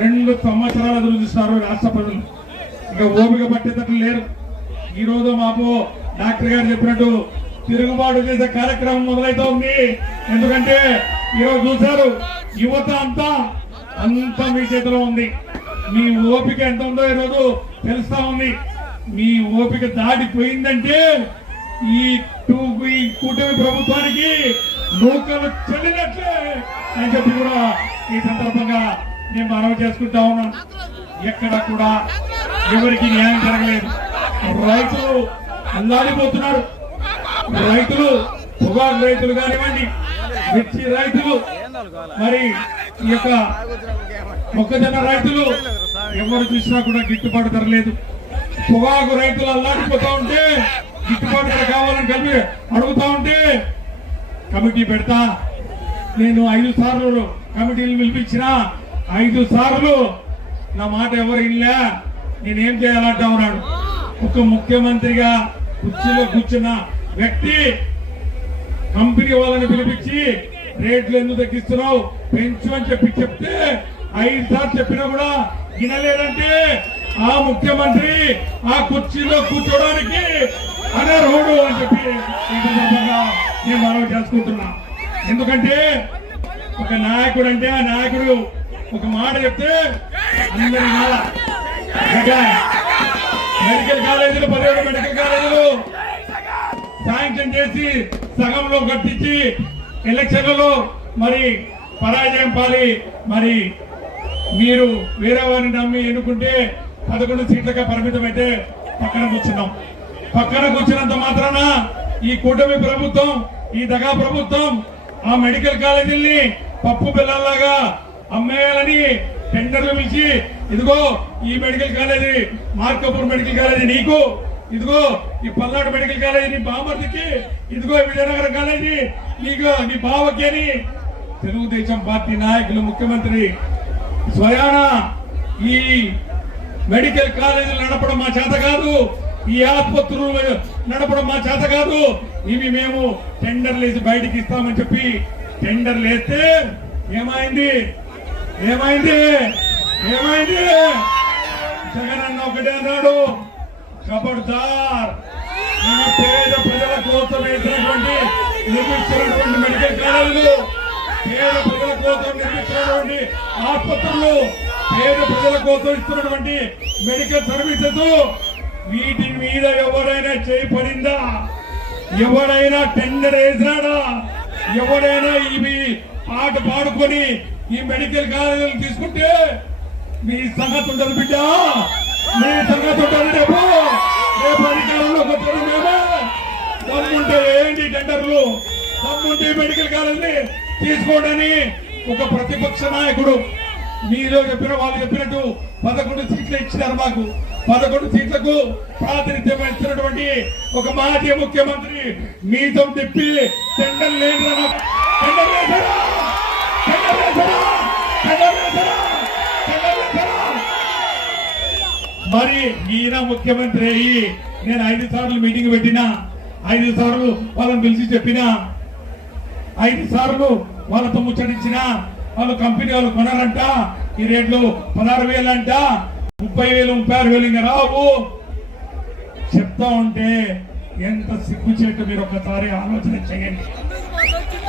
2 సంవత్సరాల చూస్తున్నారు రాష్ట్ర ప్రజలు. ఇక ఓపిక పట్టేటట్లు లేరు. ఈ రోజు మాకు డాక్టర్ గారు చెప్పినట్టు తిరుగుబాటు చేసే కార్యక్రమం మొదలైతే ఉంది. ఎందుకంటే ఈరోజు చూశారు, యువత అంతా మీ చేతిలో ఉంది. మీ ఓపిక ఎంత ఉందో ఈరోజు తెలుస్తా ఉంది. మీ ఓపిక దాటిపోయిందంటే ఈ కూటమి ప్రభుత్వానికి నూకలు చెల్లినట్లే అని చెప్పి కూడా ఈ సందర్భంగా నేను మనవి చేసుకుంటా ఉన్నాను. ఎక్కడ కూడా ఎవరికి న్యాయం జరగలేదు. రైతులు అల్లాడిపోతున్నారు. రైతులు పొగాకు రైతులు కానివ్వండి, మిర్చి రైతులు, మరి ఈ యొక్క మొక్కజొన్న రైతులు ఎవరు చూసినా కూడా గిట్టుబాటు ధర లేదు. పొగాకు రైతులు అల్లాడిపోతా ఉంటే గిట్టుబాటు ధర కావాలని కలిపి అడుగుతా ఉంటే కమిటీ పెడతా, నేను 5 సార్లు కమిటీలు పిలిపించిన 5 సార్లు నా మాట ఎవరు ఇన్లే, నేనేం చేయాలంటా ఉన్నాడు. ఒక ముఖ్యమంత్రిగా కుర్చీలో కూర్చున్న వ్యక్తి కంపెనీ వాళ్ళని పిలిపించి రేట్లు ఎందుకు తగ్గిస్తున్నావు, పెంచు అని చెప్తే 5 సార్లు చెప్పినా కూడా వినలేదంటే ఆ ముఖ్యమంత్రి ఆ కుర్చీలో కూర్చోడానికి అనర్హుడు అని చెప్పి ఈ సందర్భంగా నేను మనవి చేసుకుంటున్నా. ఎందుకంటే ఒక నాయకుడు అంటే ఆ నాయకుడు ఒక మాట చెప్తే అందరి మెడికల్ కాలేజీలు 17 మెడికల్ కాలేజీలు శాంక్షన్ చేసి సగంలో కట్టించి ఎలక్షన్లలో మరి పరాజయం పాలి మరి మీరు వేరే వారిని నమ్మి ఎన్నుకుంటే 11 సీట్లుగా పరిమితం అయితే పక్కన కూర్చున్నంత మాత్రాన ఈ కూటమి ప్రభుత్వం, ఈ దగా ప్రభుత్వం ఆ మెడికల్ కాలేజీల్ని పప్పు బెల్లాలాగా అమ్మేయాలని టెండర్లు పిలిచి, ఇదిగో ఈ medical college Markapur medical college నీకు, ఇదిగో ఈ పల్నాడు మెడికల్ కాలేజీ నీ బామర్దికి, ఇదిగో విజయనగరం కాలేజీ నీకు నీ బావకి అని తెలుగుదేశం పార్టీ నాయకులు, ముఖ్యమంత్రి స్వయాన ఈ మెడికల్ కాలేజీలు నడపడం మా చేత కాదు, ఈ ఆసుపత్రులు నడపడం మా చేత కాదు, ఇవి మేము టెండర్లు వేసి బయటికి ఇస్తామని చెప్పి టెండర్లు వేస్తే ఏమైంది? జగన్ అన్న ఒకటే అన్నాడు, ఖబర్దార్ పేద ప్రజల కోసం నిర్మించినటువంటి మెడికల్ కాలేజీలు, పేద ప్రజల కోసం నిర్మించినటువంటి ఆసుపత్రులు, పేద ప్రజల కోసం ఇస్తున్నటువంటి మెడికల్ సర్వీసెస్, వీటి మీద ఎవరైనా చేయబడిందా? ఎవరైనా టెండర్ వేసినాడా? ఎవరైనా ఇవి పాట పాడుకొని ఈ మెడికల్ కాలేజీలు తీసుకుంటే మీ సంగతి ఉండదు బిడ్డ, మీ సంగతి ఉండదు. రేపు అధికారంలోకి వచ్చారు మేమే. దమ్ముంటే ఏంటి టెండర్లు, దమ్ముంటే మెడికల్ కాలేజీని తీసుకోవడని ఒక ప్రతిపక్ష నాయకుడు మీలో వాళ్ళు చెప్పినట్టు 11 సీట్లు ఇచ్చినారు. మాకు 11 సీట్లకు ప్రాతినిధ్యం ఇచ్చినటువంటి ఒక మాజీ ముఖ్యమంత్రి మీతో తిప్పి టెండర్ లేదు, మరి ఈయన ముఖ్యమంత్రి అయ్యి నేను 5 సార్లు మీటింగ్ పెట్టినా, 5 సార్లు వాళ్ళని పిలిచి చెప్పినా, 5 సార్లు వాళ్ళతో ముచ్చటించిన, వాళ్ళు కంపెనీ వాళ్ళు కొనాలంట, ఈ రేట్లు 16,000 అంట, 30,000 36,000 ఇంకా రావు చెప్తా ఉంటే ఎంత సిగ్గు చేయటం మీరు ఒక్కసారి ఆలోచన చేయండి.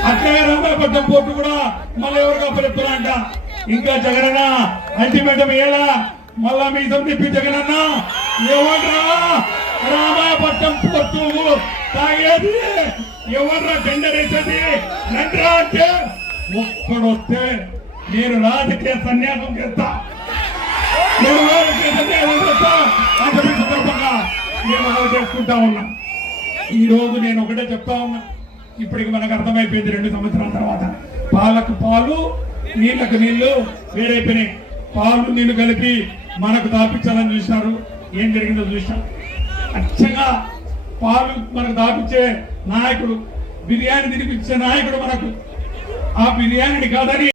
అట్లే రామాయపట్నం పోర్టు కూడా మళ్ళీ ఎవరు అప్పచెప్తారంట. ఇంకా జగనన్న అల్టిమేటం ఎలా మళ్ళా మీ తిప్పి జగనన్న ఎవర్రా రామాయపట్నం పోర్టు తాగేది, ఎవర్రా టెండర్ వేసేది రండ్రా అంటే ఒక్కడొస్తే నేను రాజకీయ సన్యాసం చేస్తా, నేను రాజకీయ సన్యాసం చేస్తా అంటే మీ సందర్భంగా నేను అమలు చేసుకుంటా ఉన్నా. ఈ రోజు నేను ఒకటే చెప్తా ఉన్నా, ఇప్పటికి మనకు అర్థమైపోయింది 2 సంవత్సరాల తర్వాత పాలకు పాలు నీళ్లకు నీళ్లు వేరైపోయినాయి. పాలు నీళ్లు కలిపి మనకు దాపించాలని చూసినారు. ఏం జరిగిందో చూసినాం. అచ్చంగా పాలు మనకు దాపించే నాయకుడు, బిర్యానీ తినిపించే నాయకుడు మనకు ఆ బిర్యానీని కాదని